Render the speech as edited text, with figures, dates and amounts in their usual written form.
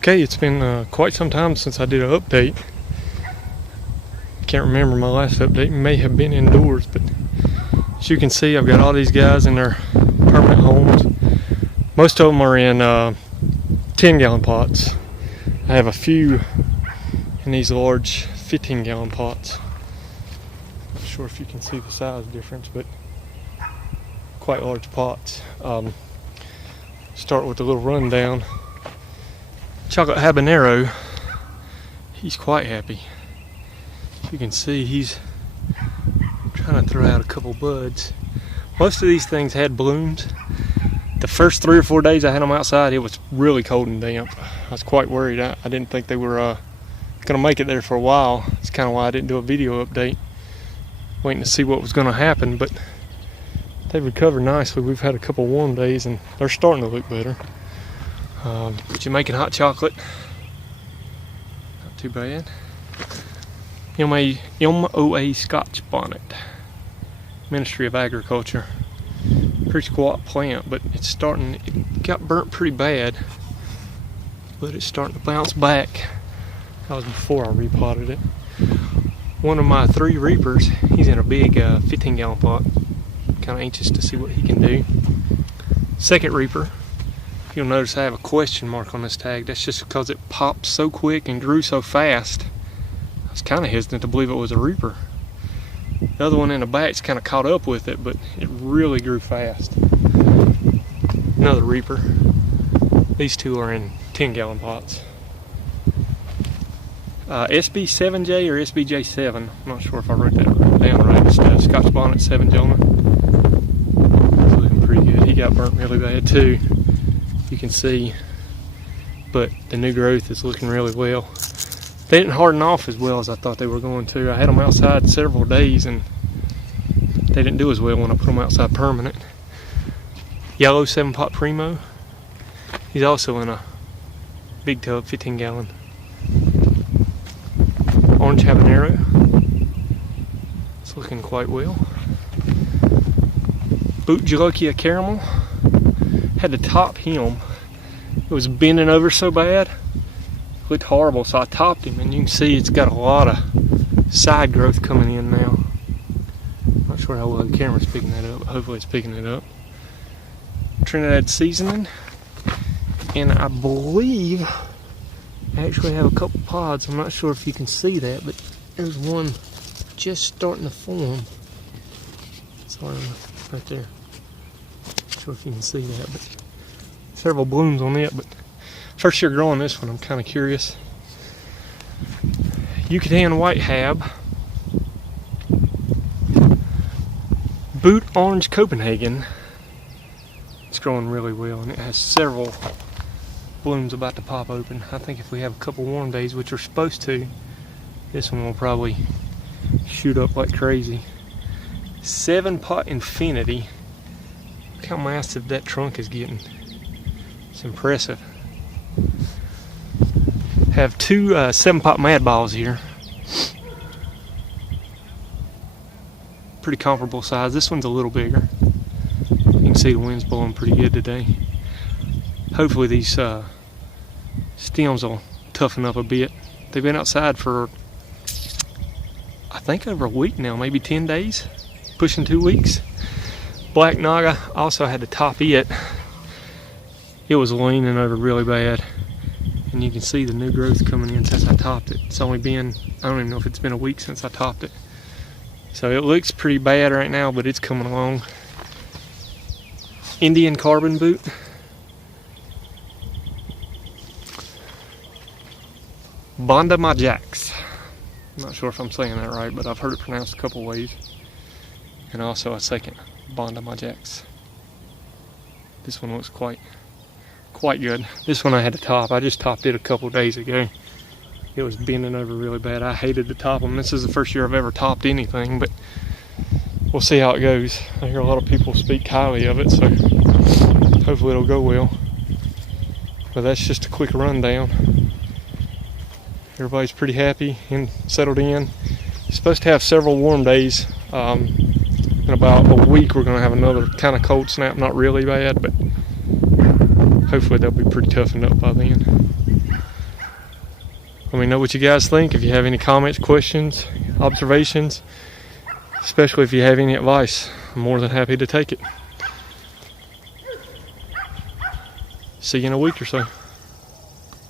Okay, it's been quite some time since I did an update. Can't remember my last update. May have been indoors, but as you can see, I've got all these guys in their permanent homes. Most of them are in 10-gallon pots. I have a few in these large 15-gallon pots. Not sure if you can see the size difference, but quite large pots. Start with a little rundown. Chocolate Habanero, he's quite happy. You can see he's trying to throw out a couple buds. Most of these things had blooms. The first 3 or 4 days I had them outside, it was really cold and damp. I was quite worried. I didn't think they were going to make it there for a while. That's kind of why I didn't do a video update, waiting to see what was going to happen. But they've recovered nicely. We've had a couple warm days and they're starting to look better. Jamaican hot chocolate, not too bad. MOA Scotch bonnet, Ministry of Agriculture. Pretty squat plant, but it's starting. It got burnt pretty bad, but it's starting to bounce back. That was before I repotted it. One of my 3 reapers, he's in a big 15-gallon pot. Kind of anxious to see what he can do. Second reaper. You'll notice I have a question mark on this tag. That's just because it popped so quick and grew so fast. I was kind of hesitant to believe it was a reaper. The other one in the back's kind of caught up with it, but it really grew fast. Another reaper. These 2 are in 10-gallon pots. SB7J or SBJ7. I'm not sure if I wrote that down right. It's Scotch bonnet 7 gentleman. He's looking pretty good. He got burnt really bad too. You can see, but the new growth is looking really well. They didn't harden off as well as I thought they were going to. I had them outside several days and they didn't do as well when I put them outside permanent. Yellow 7-pot Primo. He's also in a big tub, 15-gallon. Orange Habanero. It's looking quite well. Boot Jolokia Caramel. Had to top him. It was bending over so bad. It looked horrible, so I topped him, and you can see it's got a lot of side growth coming in now. Not sure how well the camera's picking that up. Hopefully it's picking it up. Trinidad seasoning. And I believe I actually have a couple pods. I'm not sure if you can see that, but there's one just starting to form. Sorry, right there. Not sure if you can see that, but several blooms on it. But first year growing this one, I'm kind of curious. Yucatan White Hab. Boot Orange Copenhagen. It's growing really well, and it has several blooms about to pop open. I think if we have a couple warm days, which we're supposed to, this one will probably shoot up like crazy. 7-pot Infinity. Look how massive that trunk is getting. It's impressive. Have 2 7-pot Mad Balls here. Pretty comparable size. This one's a little bigger. You can see the wind's blowing pretty good today. Hopefully these stems will toughen up a bit. They've been outside for, I think, over a week now, maybe 10 days, pushing 2 weeks. Black Naga, also had to top it. It was leaning over really bad. And you can see the new growth coming in since I topped it. It's only been, I don't even know if it's been a week since I topped it. So it looks pretty bad right now, but it's coming along. Indian Carbon Boot. Banda Majax. I'm not sure if I'm saying that right, but I've heard it pronounced a couple ways. And also a second, Banda Majax. This one looks quite good. This one I had to top. I just topped it a couple days ago. It was bending over really bad. I hated to top them. This is the first year I've ever topped anything, but we'll see how it goes. I hear a lot of people speak highly of it, so hopefully it'll go well. But that's just a quick rundown. Everybody's pretty happy and settled in. You're supposed to have several warm days. In about a week we're going to have another kind of cold snap. Not really bad, but hopefully they'll be pretty toughened up by then. Let me know what you guys think. If you have any comments, questions, observations, especially if you have any advice, I'm more than happy to take it. See you in a week or so.